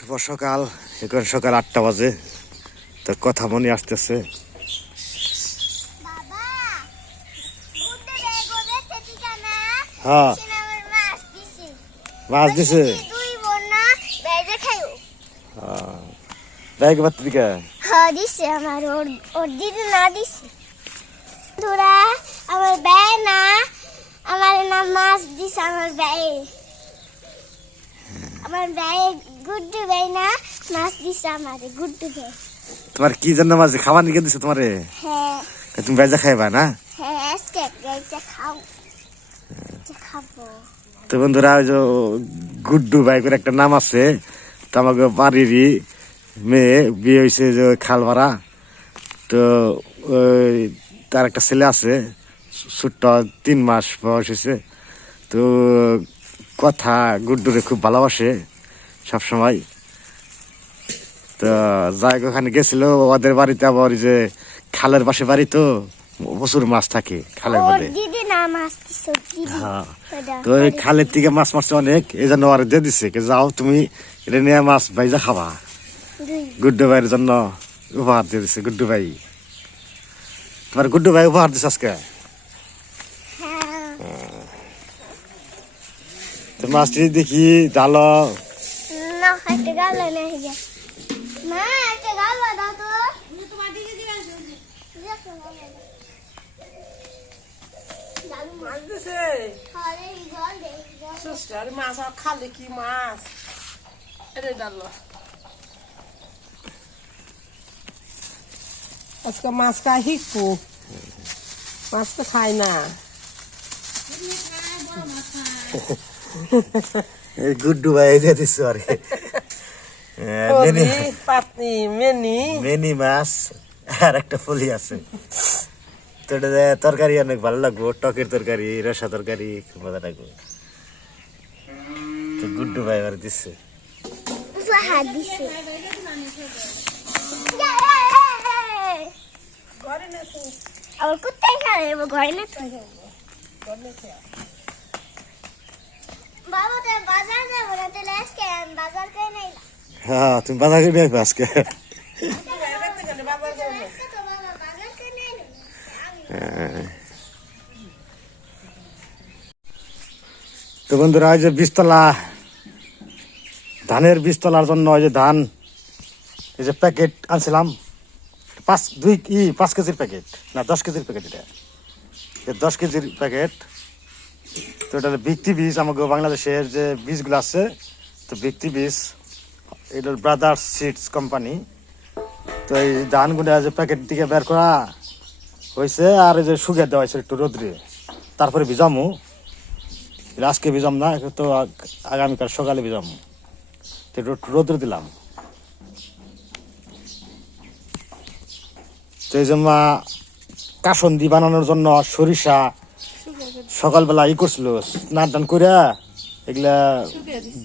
শুভ সকাল। এখন সকাল আটটা বাজে। তো কথা মনে আসতেছে। হ্যাঁ। আমার মাছ দিছে। ব্যাগ বাত্রিকা হ্যাঁ দিছে আমার ওর ওর দিদি না দিছে। ধরা আমার ব্যয় না আমার না মাছ দিছে আমার ব্যয়। আমার ব্যয় গুড্ডু ব্যয় না মাছ দিছে আমার গুড্ডু ব্যয় তোমার কি জন্য মাছ খাবার নিকে দিছে তোমারে? হ্যাঁ। তুমি বেজা খাইবা না? হ্যাঁ আজকে বেজে খাও। খাব। তো বন্ধুরা ওই যে গুড্ডু ভাই করে একটা নাম আছে তো আমাকে বাড়িরই মেয়ে বিয়ে হয়েছে যে খালমারা তো ওই তার একটা ছেলে আছে ছোট্ট তিন মাস বয়স হয়েছে তো কথা গুড্ডুরে খুব ভালোবাসে। সবসময়। তো যাই ওখানে গেছিল ওদের বাড়িতে আবার ওই যে খালের পাশে বাড়ি তো প্রচুর মাছ থাকে খালের ওর মধ্যে ওর হ্যাঁ। তো এই খালের থেকে মাছ মারছে অনেক এই জন্য আর দিয়ে দিছে যাও তুমি এটা নিয়ে মাছ ভাইজা খাবা। গুড্ডু ভাইয়ের জন্য উপহার দিয়ে দিছে গুড্ডু ভাই। তোমার গুড্ডু ভাই উপহার দিছে আজকে? হ্যাঁ। মাছটি দেখি ডালো গাল না হিজা মা একটা গাল দাও তো তোমার দিদি বাবা। মাছ দিছে। সিস্টার মাছ কি মাছ এরে ডালো আজকে মাছ খাই শিখব মাছ তো খাই না গুড্ডু ভাই দিছে আরে পাতনি মেনি। মেনি মাছ আর একটা ফুলি আছে। তোটা তরকারি অনেক ভালো লাগবো টকের তরকারি রসা তরকারি খুব মজা লাগবে। তো গুড্ডু ভাই এবার দিচ্ছে তো হাত দিছে। আবার কোথায় খাবে ঘরে না তো বাবা তো বাজার যাব না তাহলে আজকে বাজার করে নাই। হ্যাঁ তুমি বাজার করে আসবে আজকে। আজকে তো বন্ধুরা ওই যে বীজতলা, ধানের বীজতলার জন্য ওই যে ধান, এই যে প্যাকেট আনছিলাম, পাঁচ, দুই, ই, পাঁচ কেজির প্যাকেট, না, দশ কেজির প্যাকেট এটা। দশ কেজির প্যাকেট, তো এটা বিক্রি বীজ, আমাকে বাংলাদেশের যে বীজগুলো আছে, তো বিক্রি বীজ। এটা ব্রাদার্স সিডস কোম্পানি তো এই ধানগুলো যে প্যাকেট থেকে বের করা হয়েছে, আর এই যে শুকিয়ে দেওয়া হয়েছে একটু রোদ্রে। তারপরে ভিজামু। আজকে ভিজাম না তো আগামীকাল সকালে ভিজাম। তো একটু রোদ্রে দিলাম। তো এই যে মা কাসন্দি বানানোর জন্য সরিষা সকালবেলা ই করছিল, স্নান টান করে এগুলা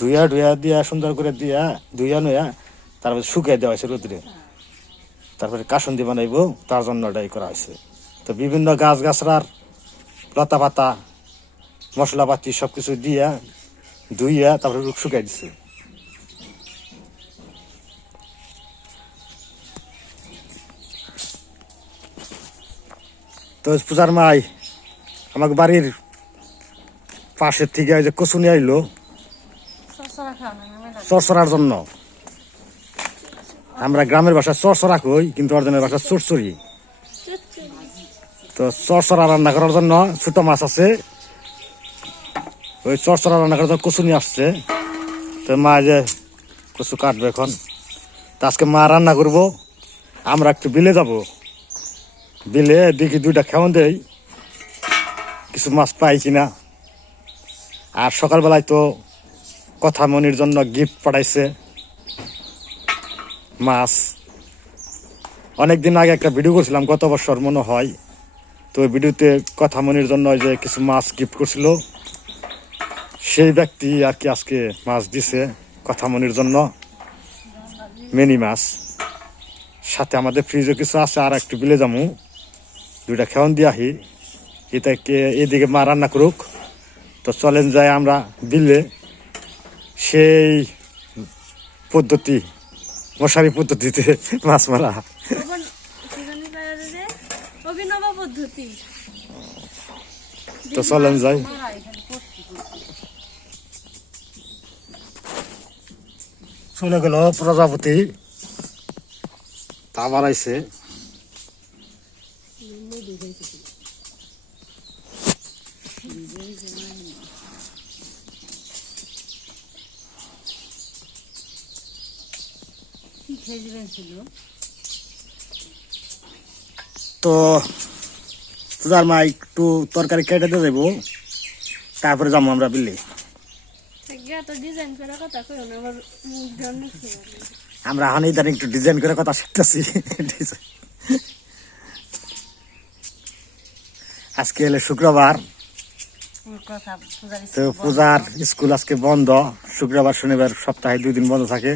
ধুয়া ধুয়া দিয়া, সুন্দর করে দিয়া ধুয়া নুয়া তারপরে শুকিয়ে দেওয়া হয়েছে রোদ্রে। তারপরে কাসন্দি বানাইবো, তার জন্য এটাই করা হয়েছে। তো বিভিন্ন গাছ গাছরার লতা পাতা মশলাপাতি সব কিছু দিয়া, ধুইয়া তারপরে রুখ শুকাই দিছে। তো পূজার মাই, আমাকে বাড়ির পাশের থেকে ওই যে কচু নিয়ে আইলো। চরচরার জন্য। আমরা গ্রামের ভাষা চরচরা কই কিন্তু অর্জনের ভাষা চরচরি। তো চরচরা রান্না করার জন্য ছোট মাছ আছে। ওই চরচরা রান্না করার জন্য কচু নিয়ে আসছে। তো মা যে কচু কাটবে এখন। তো আজকে মা রান্না করব। আমরা একটু বিলে যাব। বিলে দেখি দুইটা খেমন দেই। কিছু মাছ পাই কিনা। আর সকালবেলায় তো কথা মনির জন্য গিফট পাঠাইছে। মাছ। অনেকদিন আগে একটা ভিডিও করছিলাম, গত বছর মনে হয়। তো ওই ভিডিওতে কথা মনির জন্য যে কিছু মাছ গিফট করছিল। সেই ব্যক্তি আর কি আজকে মাছ দিছে কথা মনির জন্য। মিনি মাছ। সাথে আমাদের ফ্রিজে কিছু আছে, আর একটু বিলে যামু। দুইটা খেয়ন দিয়ে আহি এটাকে এদিকে মা রান্না করুক। তো চলেন যাই আমরা বিলে সেই পদ্ধতি মশারি পদ্ধতিতে মাছ মারা। তো চলেন যাই চলে গেল প্রজাপতি। তা বাড়াইছে তো পূজার মা একটু তরকারি কেটে দিয়ে দেবো তারপরে যাব আমরা না আমার এখন ইদানিং একটু ডিজাইন করে কথা শিখতেছি আজকে এলে শুক্রবার। তো পূজার স্কুল আজকে বন্ধ শুক্রবার শনিবার সপ্তাহে দুই দিন বন্ধ থাকে।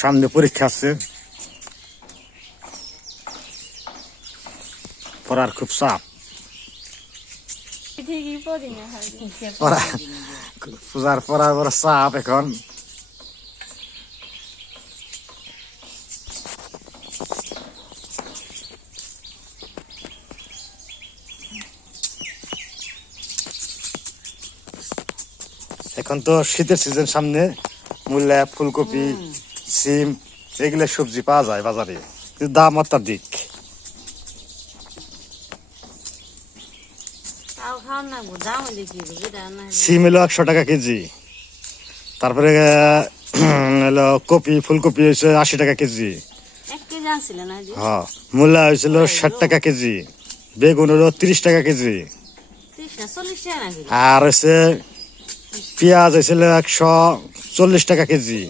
সামনে পরীক্ষা আছে। পড়ার খুব চাপ। পূজার পড়ার বড় চাপ এখন। এখন তো শীতের সিজন সামনে। মূলা, ফুলকপি সিম এগুলো সবজি পাওয়া যায় বাজারে। দাম অত্যাধিক তাও খাও না গো দাম হলে কি হবে? এটা না সিম এলো একশো টাকা কেজি। তারপরে হলো কপি ফুলকপি হয়েছে আশি টাকা কেজি। হ্যাঁ মূলা হয়েছিল ষাট টাকা কেজি। বেগুন হলো তিরিশ টাকা কেজি। আর হচ্ছে পেঁয়াজ হয়েছিল একশো চল্লিশ টাকা কেজি।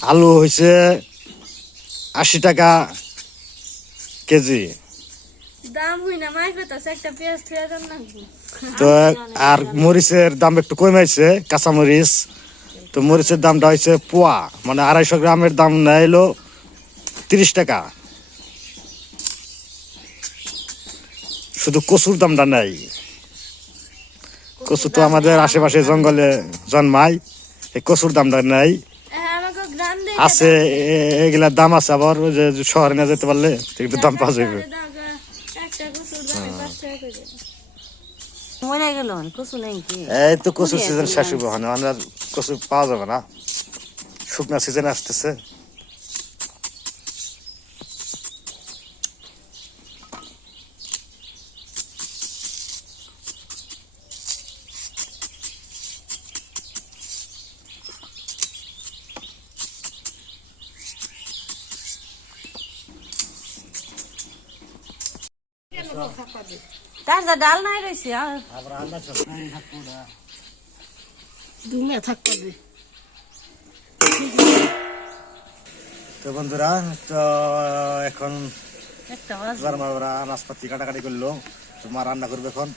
আলু হয়েছে আশি টাকা কেজি। তো আর মরিচের দাম একটু কমাইছে কাঁচা মরিচ তো মরিচের দামটা হয়েছে পোয়া মানে আড়াইশো গ্রামের দাম নেয় হলো তিরিশ টাকা। শুধু কচুর দামটা নেই। কচু তো আমাদের আশেপাশে জঙ্গলে জন্মায় এই কচুর দামটা নেই হ্যাঁ আমাকে গ্রাম দিয়ে আছে এগুলার দাম আছে আবার ওই যে শহরে না যেতে পারলে একটু দাম পাওয়া যাবে কচু কি? এই তো কচুর সিজন শেষ হবে আমরা কচু পাওয়া যাবে না। শুকনা সিজন আসতেছে তার রয়েছে আর? দুমে থাকতে দে তো বন্ধুরা তো এখন আমরা মাছপাতি কাটাকাটি করল। তো মা রান্না করবে এখন।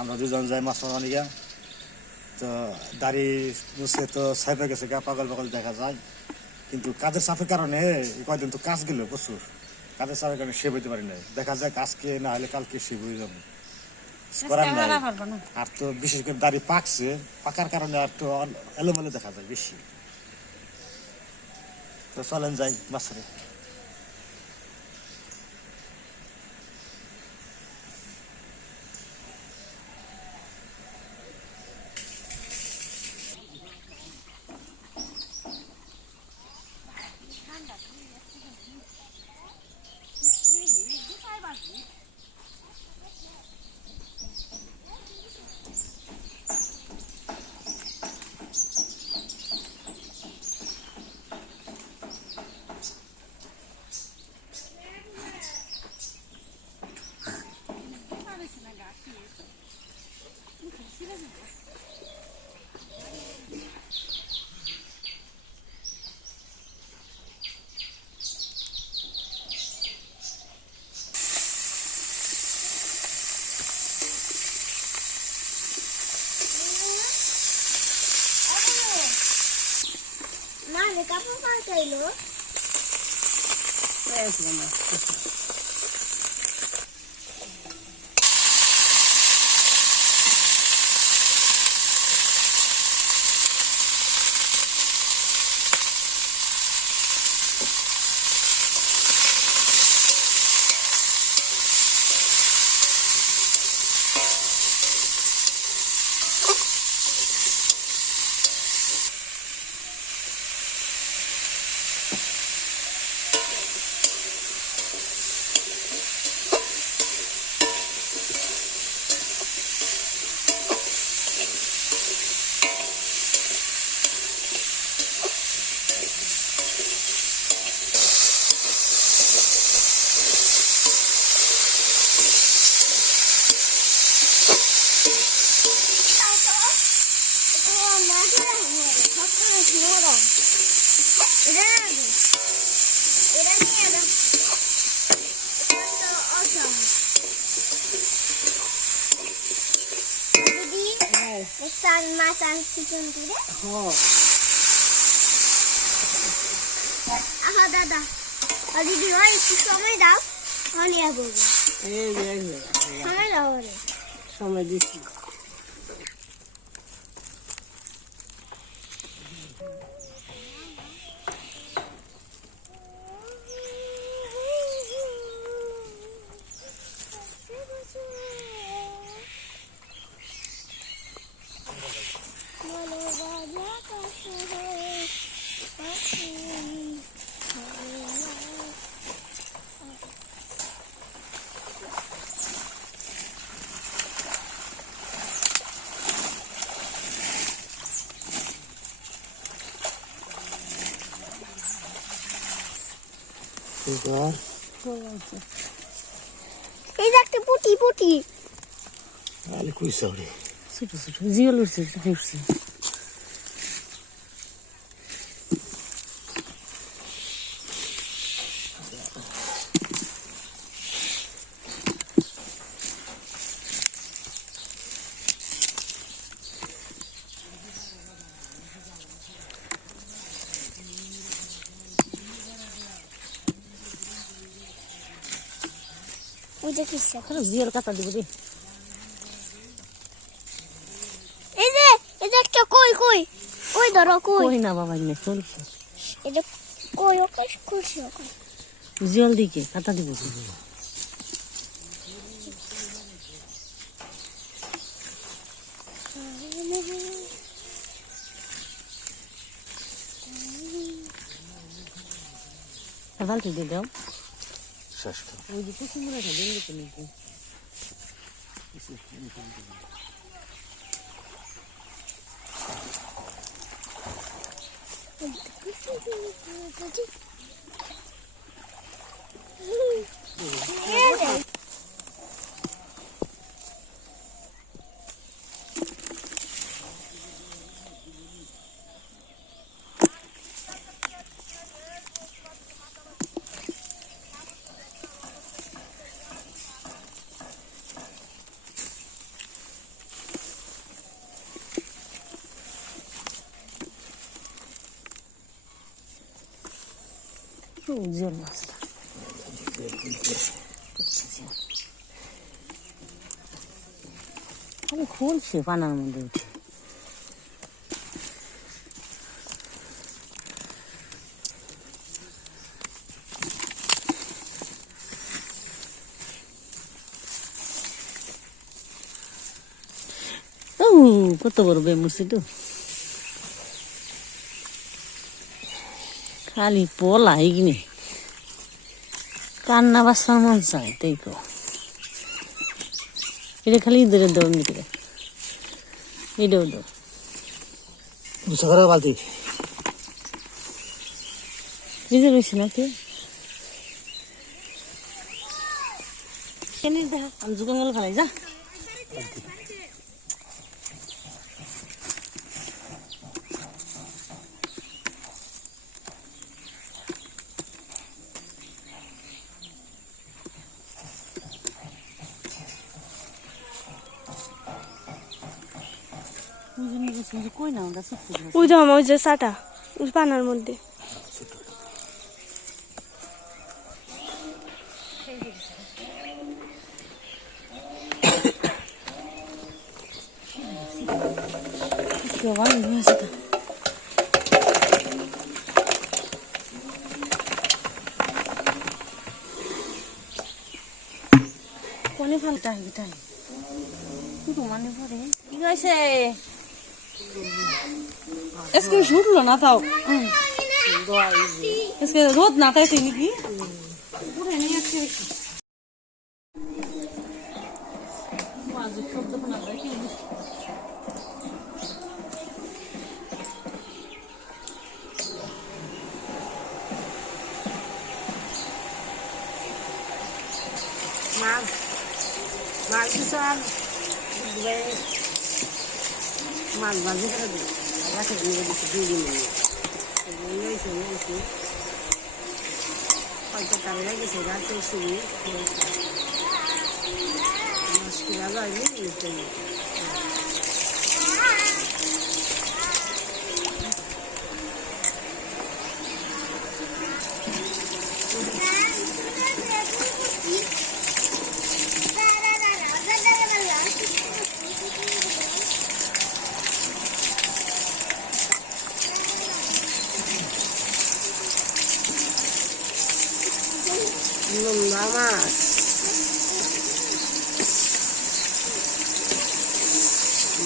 আমরা দুজন যাই মাছ মারা নিয়ে। তো দাড়ি মুছে তো সাইপে গেছে গা পাগল পাগল দেখা যায়। কিন্তু কাজের চাপের কারণে কয়দিন তো কাজ গেল প্রচুর। কাজের চাপের কারণে সেভ হইতে পারি নাই। দেখা যায় আজকে না হলে কালকে সেভ হয়ে যাবে। করার নাই। আর তো বিশেষ করে দাড়ি পাকছে পাকার কারণে আর তো এলোমেলো দেখা যায় বেশি। তো চলেন যাই মাছরে না রে কাপড় পাল্টাইলো পেয়েছিল মাস আনছি চুনপুরে আহা দাদা আর দিদি হয় একটু সময় দাও বলব যে এই যে, সময় দাও সময় দিচ্ছি এই যে একটা পুটি পুটি। আলে কুইসা জিওলুর ছোট ছোট জিওল উঠছে উঠছে ওই যে কিসে জিওল কাটা দিব রে এই যে এই যে একটা কই কই কই ধরো কই কই না বাবা নে চলছে এটা কই ওকে খুশি ওকে জিওল দিকে কাটা দিব বালতি দিয়ে দাও শেষ তো ওই যে কুসুম রাখা দেন দিতে নাকি জিওল মাছটা আমি খুলছে পানার মধ্যে উঠে ও কত বড় বেমুরছি তো খালি পোলা এগিনে কান্না বাসার মন চায় তাই কো। এটা খালি ইঁদুরের দৌড় নিতে এটাও দৌড় কুইসা করে বালতি? ভিজে রয়েছে নাকি? কেন দেখা আমি জোগান গেলে ফেলাই যা কই না ওটা সত্যি ওই যে আমার ওই যে চাটা ওই পানার মধ্যে। কোনে ফালটা হিটাই কিন্তু মানে পরে? কি হয়েছে আজকে শুটলো না তাও? আজকে রোদ না তাই তুই নাকি মাছ মাছ মাছ ভাজি করে দিই। গাছে নিয়ে দিচ্ছি দুই দিন নিয়েছি নিয়েছি হয়তো তার লেগেছে? গাছে শুয়ে মাছ কিনা নিতে নোংরা মাছ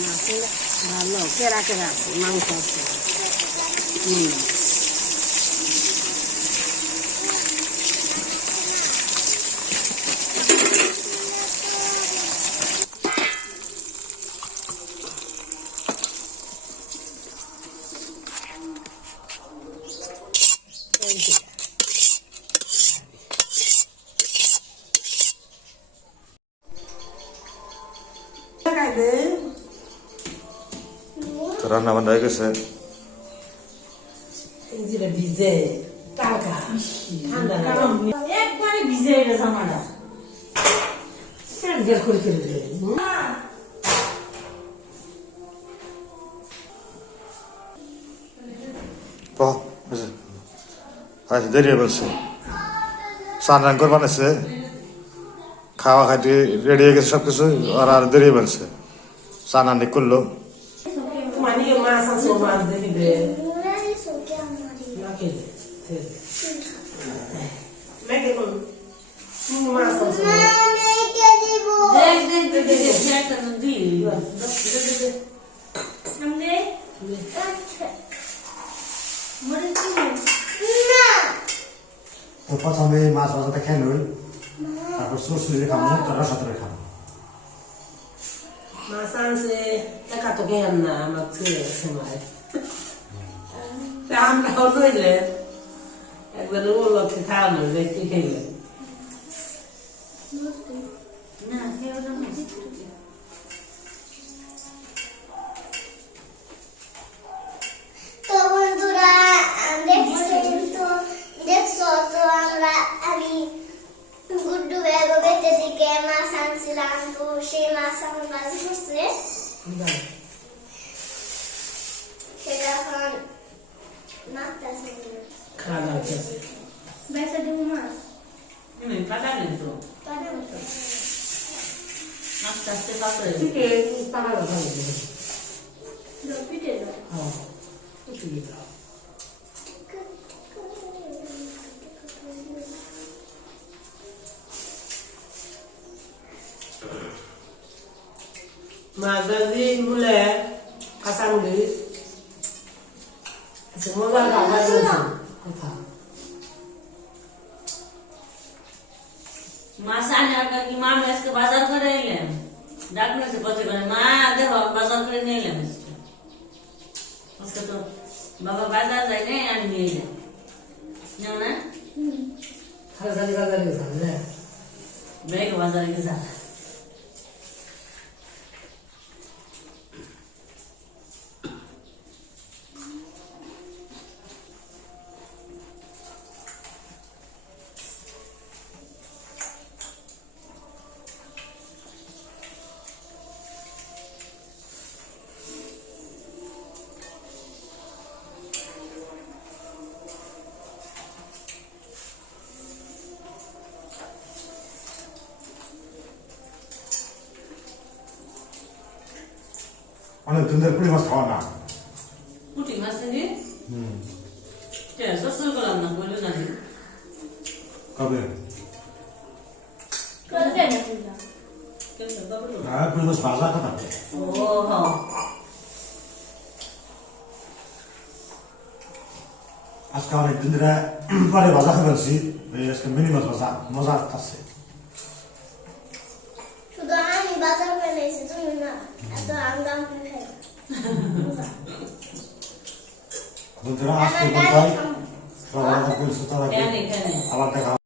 মাছে কেরা আছে মাংস আছে। হুম। দেবে। কহ বুঝে আচ্ছা দেরি হয়ে বলছে। স্নান রান করে বানাইছে খাওয়া খাইতে রেডি হয়ে গেছে সব কিছু আর আর দেরি হয়ে বলছে। স্নান আনি করল। মাছ আছে মাছ দেখ দি তো প্রথমে মাছ ভাজাটা খেয়ে নই তারপর সুরসুরি খাব তার সাথে খাব আনছে একা তো জ্ঞান না আমার ছেলে সময় আমরাও নইলে একবার ও লোককে খাওয়ানো খেলে বন্ধুরা দেখছেন তো দেখছ তো আমরা আমি দিকে মাছ আনছিলাম তো সেই মাছ আমার বাজি করছে সেটা এখন মাখতেছে খাওয়া হচ্ছে বেসা দিব মাছ তুমি পাকা নেই তো আস্তে আস্তে পাকা ঠিক পাকা কথা বলছি দাও, পিঠে দাও হ্যাঁ ঠিক আছে মাছ ভাজি মূলে কাঁচামুড়ি আচ্ছা মজা খাবার কথা মাছ আনে আগে কি মা আমি আজকে বাজার করে এলাম ডাকতেছে পথে করে মা দেখো বাজার করে নিয়ে এলাম আজকে আজকে তো বাবা বাজার যায় নাই আমি নিয়ে এলাম যাও না খালি বাজারে গেছে ব্যাগ বাজারে গেছে অনেক দিন ধরে পুরি মাছ খাওয়া না পুটি মাছ নিয়ে শ্বশুর করলাম না বলল না কবে হ্যাঁ মাছ ভাজা কথা ও হ্যাঁ আজকে অনেক দিন ধরে পরে ভাজা খাই বলছি আজকে মিনি মাছ ভাজা মজা আছে শুধু আমি বাজার পেলেছি তুমি না এত আঙ্গাম খাই বন্ধুরা আজকে কোথায় সবাই কেন কেন আবার দেখা